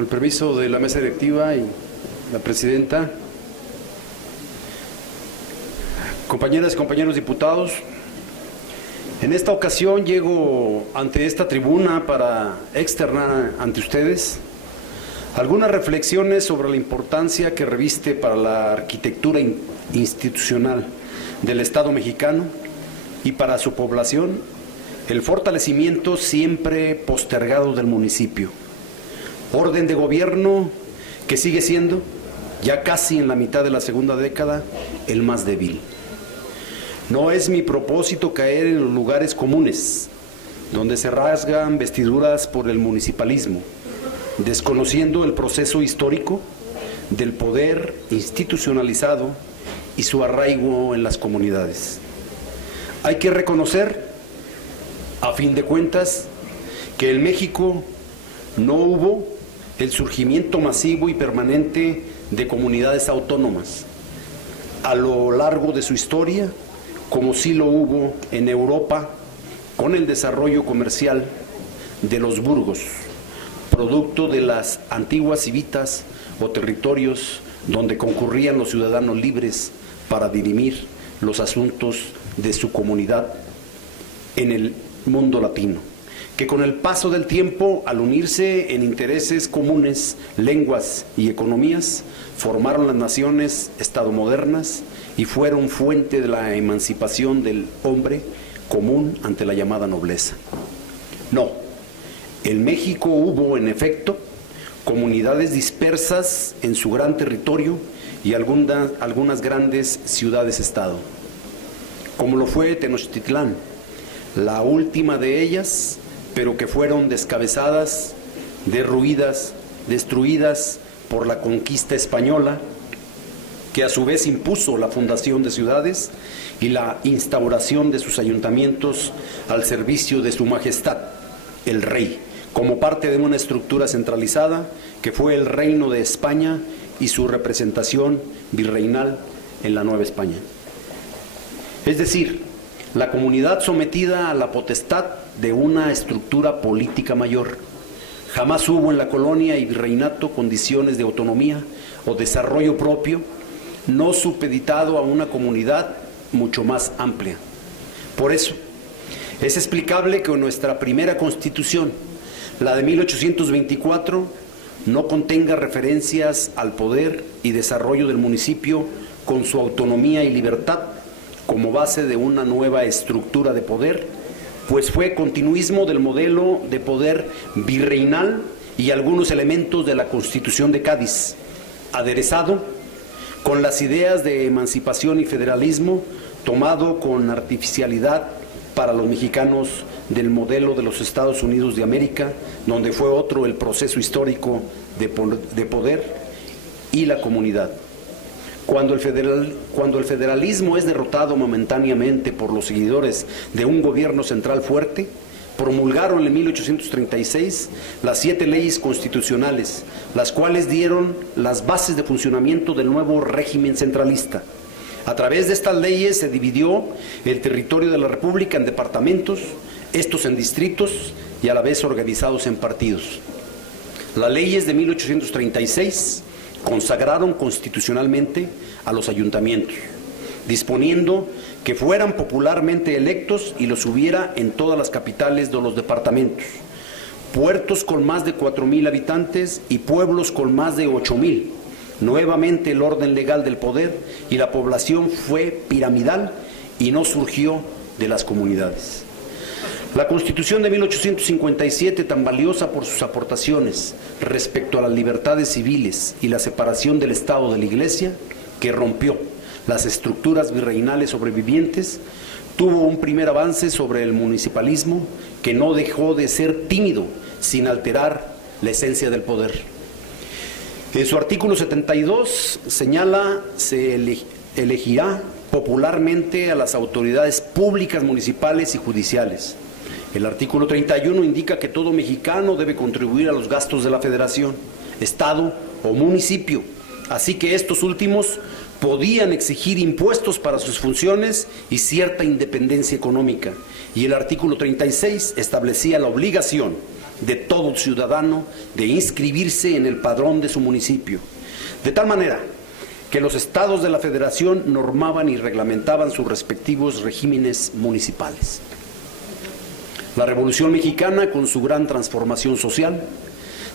Con el permiso de la mesa directiva y la presidenta, compañeras y compañeros diputados, en esta ocasión llego ante esta tribuna para externar ante ustedes algunas reflexiones sobre la importancia que reviste para la arquitectura institucional del Estado mexicano y para su población el fortalecimiento siempre postergado del municipio. Orden de gobierno que sigue siendo, ya casi en la mitad de la segunda década, el más débil. No es mi propósito caer en los lugares comunes, donde se rasgan vestiduras por el municipalismo, desconociendo el proceso histórico del poder institucionalizado y su arraigo en las comunidades. Hay que reconocer, a fin de cuentas, que en México no hubo el surgimiento masivo y permanente de comunidades autónomas a lo largo de su historia, como sí lo hubo en Europa con el desarrollo comercial de los burgos, producto de las antiguas civitas o territorios donde concurrían los ciudadanos libres para dirimir los asuntos de su comunidad en el mundo latino, que con el paso del tiempo, al unirse en intereses comunes, lenguas y economías, formaron las naciones estado-modernas y fueron fuente de la emancipación del hombre común ante la llamada nobleza. No, en México hubo, en efecto, comunidades dispersas en su gran territorio y algunas grandes ciudades-estado, como lo fue Tenochtitlán, la última de ellas, pero que fueron descabezadas, derruidas, destruidas por la conquista española, que a su vez impuso la fundación de ciudades y la instauración de sus ayuntamientos al servicio de su majestad, el rey, como parte de una estructura centralizada que fue el Reino de España y su representación virreinal en la Nueva España. Es decir, la comunidad sometida a la potestad de una estructura política mayor. Jamás hubo en la colonia y virreinato condiciones de autonomía o desarrollo propio, no supeditado a una comunidad mucho más amplia. Por eso, es explicable que nuestra primera Constitución, la de 1824, no contenga referencias al poder y desarrollo del municipio con su autonomía y libertad como base de una nueva estructura de poder, pues fue continuismo del modelo de poder virreinal y algunos elementos de la Constitución de Cádiz, aderezado con las ideas de emancipación y federalismo, tomado con artificialidad para los mexicanos del modelo de los Estados Unidos de América, donde fue otro el proceso histórico de poder y la comunidad. Cuando el federalismo es derrotado momentáneamente por los seguidores de un gobierno central fuerte, promulgaron en 1836 las 7 leyes constitucionales, las cuales dieron las bases de funcionamiento del nuevo régimen centralista. A través de estas leyes se dividió el territorio de la República en departamentos, estos en distritos y a la vez organizados en partidos. Las leyes de 1836 consagraron constitucionalmente a los ayuntamientos, disponiendo que fueran popularmente electos y los hubiera en todas las capitales de los departamentos, puertos con más de 4,000 habitantes y pueblos con más de 8,000. Nuevamente el orden legal del poder y la población fue piramidal y no surgió de las comunidades. La Constitución de 1857, tan valiosa por sus aportaciones respecto a las libertades civiles y la separación del Estado de la Iglesia, que rompió las estructuras virreinales sobrevivientes, tuvo un primer avance sobre el municipalismo que no dejó de ser tímido sin alterar la esencia del poder. En su artículo 72 señala: se elegirá popularmente a las autoridades públicas municipales y judiciales. El artículo 31 indica que todo mexicano debe contribuir a los gastos de la federación, estado o municipio, así que estos últimos podían exigir impuestos para sus funciones y cierta independencia económica, y el artículo 36 establecía la obligación de todo ciudadano de inscribirse en el padrón de su municipio, de tal manera que los estados de la Federación normaban y reglamentaban sus respectivos regímenes municipales. La Revolución Mexicana, con su gran transformación social,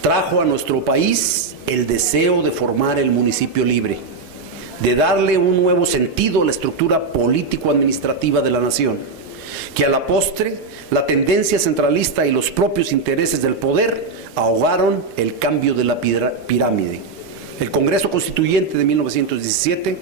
trajo a nuestro país el deseo de formar el municipio libre, de darle un nuevo sentido a la estructura político-administrativa de la nación, que a la postre la tendencia centralista y los propios intereses del poder ahogaron el cambio de la pirámide. El Congreso Constituyente de 1917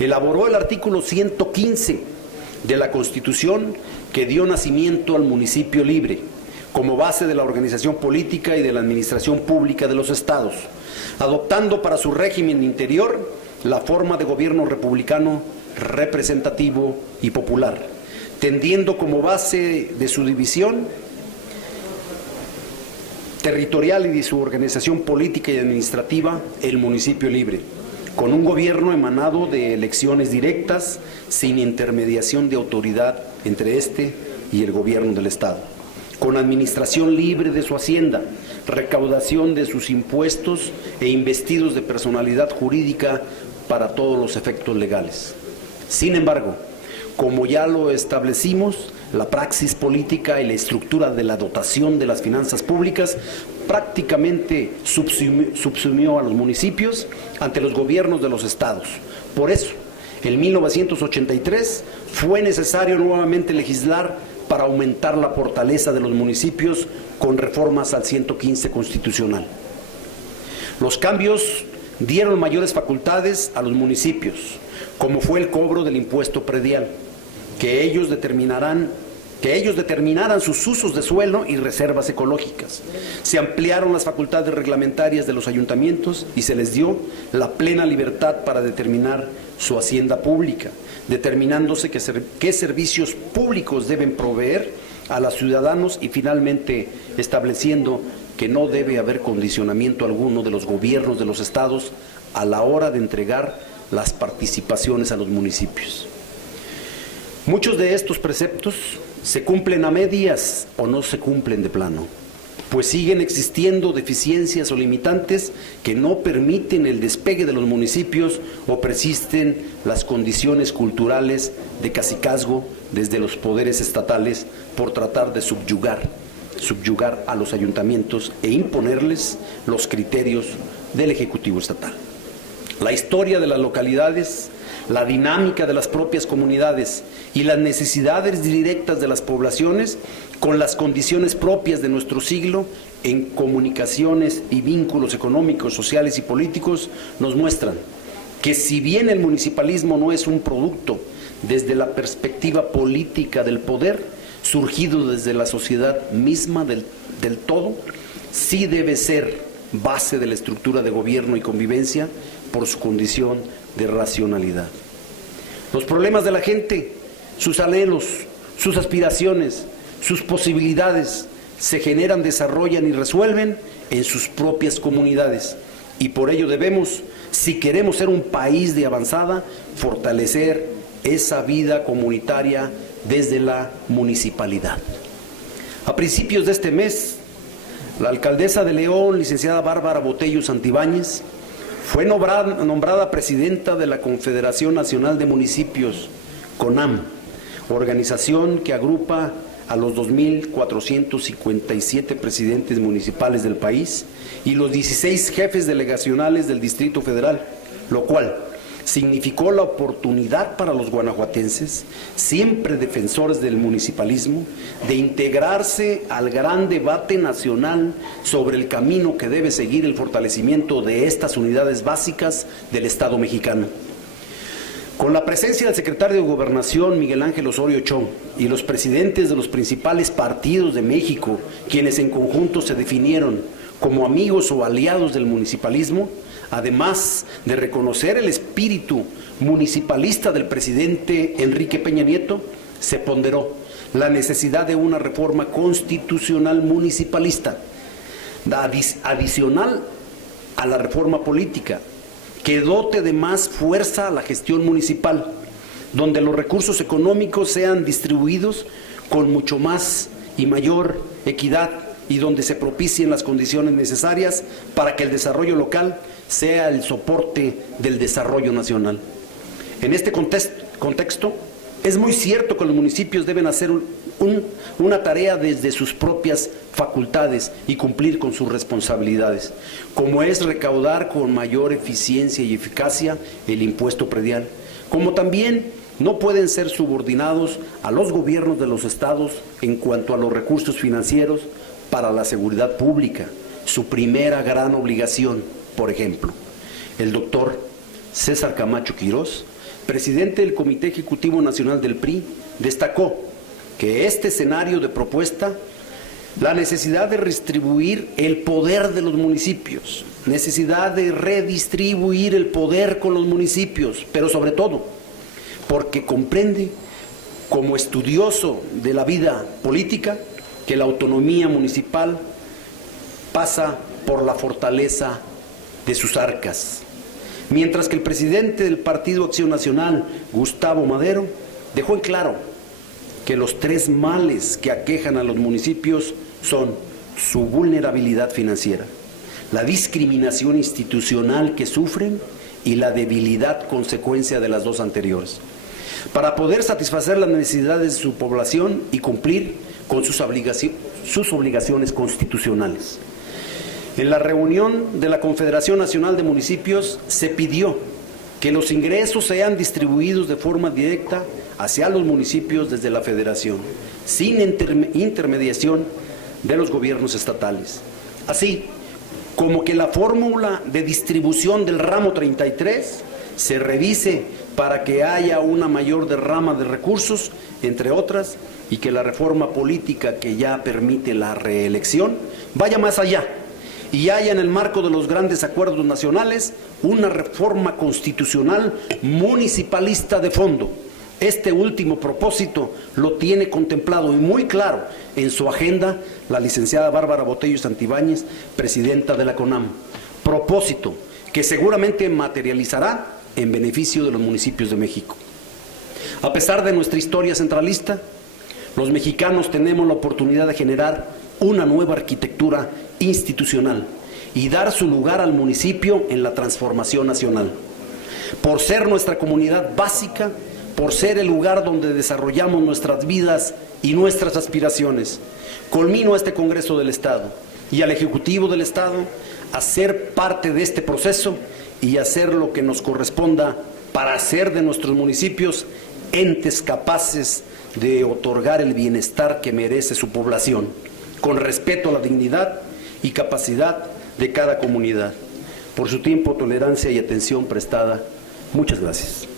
elaboró el artículo 115 de la Constitución que dio nacimiento al municipio libre, como base de la organización política y de la administración pública de los estados, adoptando para su régimen interior la forma de gobierno republicano representativo y popular, tendiendo como base de su división territorial y de su organización política y administrativa el municipio libre, con un gobierno emanado de elecciones directas sin intermediación de autoridad entre este y el gobierno del Estado, con administración libre de su hacienda, recaudación de sus impuestos e investidos de personalidad jurídica para todos los efectos legales. Sin embargo, como ya lo establecimos, la praxis política y la estructura de la dotación de las finanzas públicas prácticamente subsumió a los municipios ante los gobiernos de los estados. Por eso, en 1983 fue necesario nuevamente legislar para aumentar la fortaleza de los municipios con reformas al 115 constitucional. Los cambios dieron mayores facultades a los municipios, como fue el cobro del impuesto predial, que ellos determinaran sus usos de suelo y reservas ecológicas. Se ampliaron las facultades reglamentarias de los ayuntamientos y se les dio la plena libertad para determinar su hacienda pública, determinándose qué servicios públicos deben proveer a los ciudadanos y finalmente estableciendo que no debe haber condicionamiento alguno de los gobiernos de los estados a la hora de entregar las participaciones a los municipios. Muchos de estos preceptos se cumplen a medias o no se cumplen de plano, pues siguen existiendo deficiencias o limitantes que no permiten el despegue de los municipios o persisten las condiciones culturales de cacicazgo desde los poderes estatales por tratar de subyugar a los ayuntamientos e imponerles los criterios del Ejecutivo Estatal. La historia de las localidades, la dinámica de las propias comunidades y las necesidades directas de las poblaciones con las condiciones propias de nuestro siglo en comunicaciones y vínculos económicos, sociales y políticos nos muestran que si bien el municipalismo no es un producto desde la perspectiva política del poder, surgido desde la sociedad misma del todo, sí debe ser base de la estructura de gobierno y convivencia por su condición de racionalidad. Los problemas de la gente, sus anhelos, sus aspiraciones, sus posibilidades se generan, desarrollan y resuelven en sus propias comunidades y por ello debemos, si queremos ser un país de avanzada, fortalecer esa vida comunitaria desde la municipalidad. A principios de este mes, la alcaldesa de León, licenciada Bárbara Botello Santibáñez, fue nombrada presidenta de la Confederación Nacional de Municipios, CONAM, organización que agrupa a los 2.457 presidentes municipales del país y los 16 jefes delegacionales del Distrito Federal, lo cual significó la oportunidad para los guanajuatenses, siempre defensores del municipalismo, de integrarse al gran debate nacional sobre el camino que debe seguir el fortalecimiento de estas unidades básicas del Estado mexicano. Con la presencia del secretario de Gobernación, Miguel Ángel Osorio Chong, y los presidentes de los principales partidos de México, quienes en conjunto se definieron como amigos o aliados del municipalismo, además de reconocer el espíritu municipalista del presidente Enrique Peña Nieto, se ponderó la necesidad de una reforma constitucional municipalista, adicional a la reforma política, que dote de más fuerza a la gestión municipal, donde los recursos económicos sean distribuidos con mucho más y mayor equidad y donde se propicien las condiciones necesarias para que el desarrollo local sea el soporte del desarrollo nacional. En este contexto, es muy cierto que los municipios deben hacer una tarea desde sus propias facultades y cumplir con sus responsabilidades, como es recaudar con mayor eficiencia y eficacia el impuesto predial, como también no pueden ser subordinados a los gobiernos de los estados en cuanto a los recursos financieros para la seguridad pública, su primera gran obligación. Por ejemplo, el doctor César Camacho Quirós, presidente del Comité Ejecutivo Nacional del PRI, destacó que este escenario de propuesta, la necesidad de redistribuir el poder de los municipios, necesidad de redistribuir el poder con los municipios, pero sobre todo porque comprende, como estudioso de la vida política, que la autonomía municipal pasa por la fortaleza de sus arcas. Mientras que el presidente del Partido Acción Nacional, Gustavo Madero, dejó en claro que los tres males que aquejan a los municipios son su vulnerabilidad financiera, la discriminación institucional que sufren y la debilidad consecuencia de las dos anteriores, para poder satisfacer las necesidades de su población y cumplir con sus obligaciones constitucionales. En la reunión de la Confederación Nacional de Municipios se pidió que los ingresos sean distribuidos de forma directa hacia los municipios desde la Federación, sin intermediación de los gobiernos estatales. Así como que la fórmula de distribución del ramo 33 se revise para que haya una mayor derrama de recursos, entre otras, y que la reforma política que ya permite la reelección vaya más allá y haya en el marco de los grandes acuerdos nacionales una reforma constitucional municipalista de fondo. Este último propósito lo tiene contemplado y muy claro en su agenda la licenciada Bárbara Botello Santibáñez, presidenta de la CONAM. Propósito que seguramente materializará en beneficio de los municipios de México. A pesar de nuestra historia centralista, los mexicanos tenemos la oportunidad de generar una nueva arquitectura institucional y dar su lugar al municipio en la transformación nacional. Por ser nuestra comunidad básica, por ser el lugar donde desarrollamos nuestras vidas y nuestras aspiraciones, conmino a este Congreso del Estado y al Ejecutivo del Estado a ser parte de este proceso y hacer lo que nos corresponda para hacer de nuestros municipios entes capaces de otorgar el bienestar que merece su población, con respeto a la dignidad y capacidad de cada comunidad. Por su tiempo, tolerancia y atención prestada, muchas gracias.